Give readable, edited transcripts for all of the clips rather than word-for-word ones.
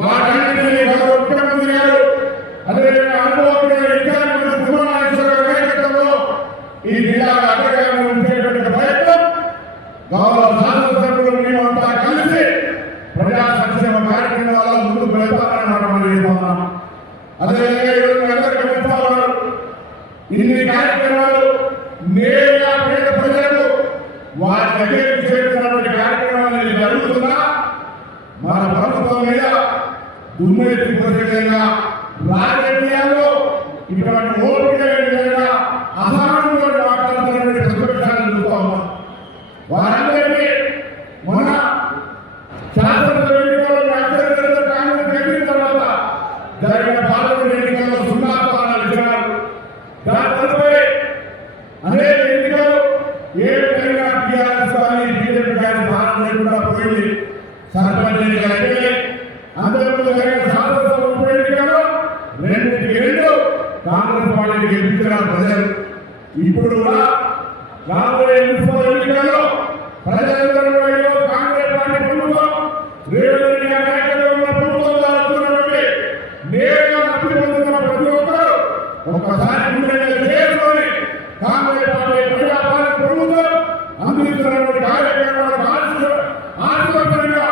వాటన్నిటినీ గౌరవ ముఖ్యమంత్రి గారు అదేవిధంగా అనుభవజ్ఞులైన విద్యార్థులు తిరుమలాశ్వర నాయకత్వంలో ఈ జిల్లాల అగ్రగామి ఉంచేటువంటి ప్రయత్నం గౌరవ శాసనసభ్యులు మేమంతా కలిసి ప్రజా సంక్షేమ కార్యక్రమాల ముందుకు వెళ్తామని మనం చెప్తున్నాం. అదేవిధంగా అందరూ గమనిస్తా ఉన్నారు. ఇన్ని కార్యక్రమాలు నేరుగా పేద ప్రజలకు వారి దగ్గరికి చేరుతున్నటువంటి కార్యక్రమాలు జరుగుతున్నా మన ప్రభుత్వం మీద దుమ్మెత్తిపోసే విధంగా రాజకీయాల్లో ఇటువంటి ఓపిక లేని విధంగా అసహనంతో మాట్లాడుతున్నటువంటి ప్రతిపక్షాలను చూస్తా ఉన్నాం. వారందరికీ మొన్న శాసనసభ ఎన్నికల్లో కాంగ్రెస్ గెలిచిన తర్వాత జరిగిన పార్లమెంట్ ఎన్నికల్లో 0 స్థానాలు ఇచ్చినారు. దాని తదుపరి అనేక ఎన్నికలు ఏ విధంగా టీఆర్ఎస్ కానీ బీజేపీ కానీ స్థానం లేకుండా పోయింది. సర్పంచ్ ఎన్నికలు అయిపోయాయి. అంతకుముందు జరిగిన శాసనసభ ఉప ఎన్నికల్లో 2 కాంగ్రెస్ పార్టీని గెలిపించిన ప్రజలు. ఇప్పుడు కూడా రాబోయే మున్సిపల్ ఎన్నికల్లో ప్రజలందరూ కాంగ్రెస్ పార్టీ ప్రభుత్వం రేవంత్ రెడ్డి గారి నాయకత్వంలో ప్రభుత్వం జరుగుతున్నటువంటి నేరుగా లబ్ధి పొందుతున్న ప్రతి ఒక్కరు ఒక్కసారి గుండెలు చేసుకొని కాంగ్రెస్ పార్టీ ప్రజాపాలన ప్రభుత్వం అందిస్తున్నటువంటి కార్యక్రమాలకు ఆశీర్వదంగా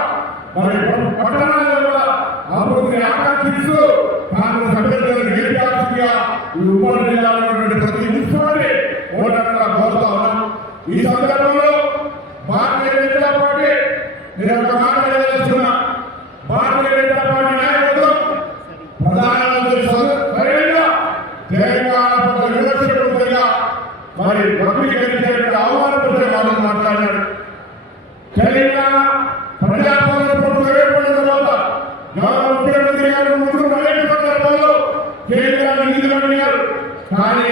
మరి పట్టణాల్లో కూడా అభివృద్ధిని ఆకాంక్షిస్తూ కాంగ్రెస్ అభ్యర్థులను గెలిపాల్సిందిగా ఈ ఉమ్మడి జిల్లాలో ఉన్నటువంటి ప్రతి మున్సిపాలిటీ ఓటర్లుగా కోరుతా ఉన్నాం. ఈ సందర్భంలో భారతీయ జనతా పార్టీ నేను ఒక మాట్లాడదలుచుకున్నా. భారతీయ జనతా పార్టీ నాయకత్వం ప్రధానమంత్రి స్వయంగా తెలంగాణ పట్ల విమర్శకుడిగా మరి వక్రీకరించేటువంటి అవమానపరిచే మాటలు మాట్లాడాడు. తెలంగాణ ప్రజాపాలన ప్రభుత్వం ఏర్పడిన తర్వాత గౌరవ ముఖ్యమంత్రి గారు ముందు అనేక సందర్భాల్లో కేంద్రాన్ని నిధులు అడిగారు. కానీ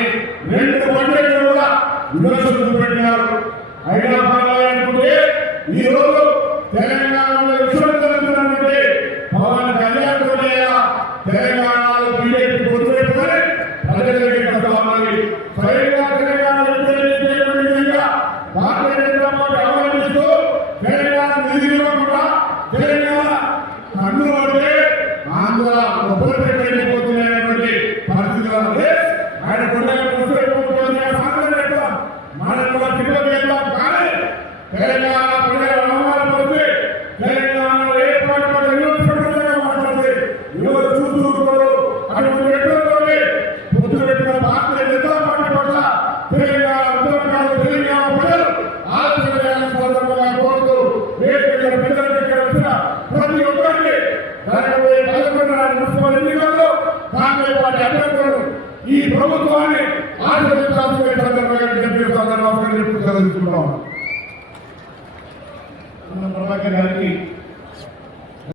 2 బడ్జెట్లు కూడా విమర్శలు చూపెట్టినారు. అయినా పర్వాలనుకుంటే ఈ రోజు తెలంగాణలో విశ్వవిద్యాలయంటే పవన్ కళ్యాణ్ తెలంగాణలో బీజేపీ గుర్తుపెట్టుకొని ప్రజలకి కట్టాలి. స్వయంగా తెలంగాణ విధంగా భారతీయ జనతా పార్టీ అవలంబిస్తూ తెలంగాణ నిధులు కూడా తెలంగాణ కన్నులు పడితే ఆంధ్ర ఉపయోగపడిపోతున్నాయనేటువంటి పరిస్థితులు ఆయన కొన్ని మనం కూడా తిరుపతి వెళ్దాం. కానీ తెలంగాణ ప్రజల అవమానపడితే తెలంగాణలో ఏర్పాటు మాట్లాడితే ఎవరు చూసుకోరు. అటువంటి వ్యక్తులతోనే పొత్తు పెట్టిన భారతీయ జనతా పార్టీ పట్ల తెలంగాణ ఉద్యమకాలు తెలంగాణ ప్రజలు ఆలోచన చేయాలని సందర్భంగా కోరుతూ వేదికల ప్రజలకు ఇక్కడ వచ్చిన ప్రతి ఒక్కరికి జరగబోయే 11 మున్సిపల్ ఎన్నికల్లో కాంగ్రెస్ పార్టీ అభ్యర్థులను ఈ ప్రభుత్వాన్ని ఆశీర్వదించాల్సిన సందర్భంగా చెప్తున్నాం. ప్రభాకర్ గారికి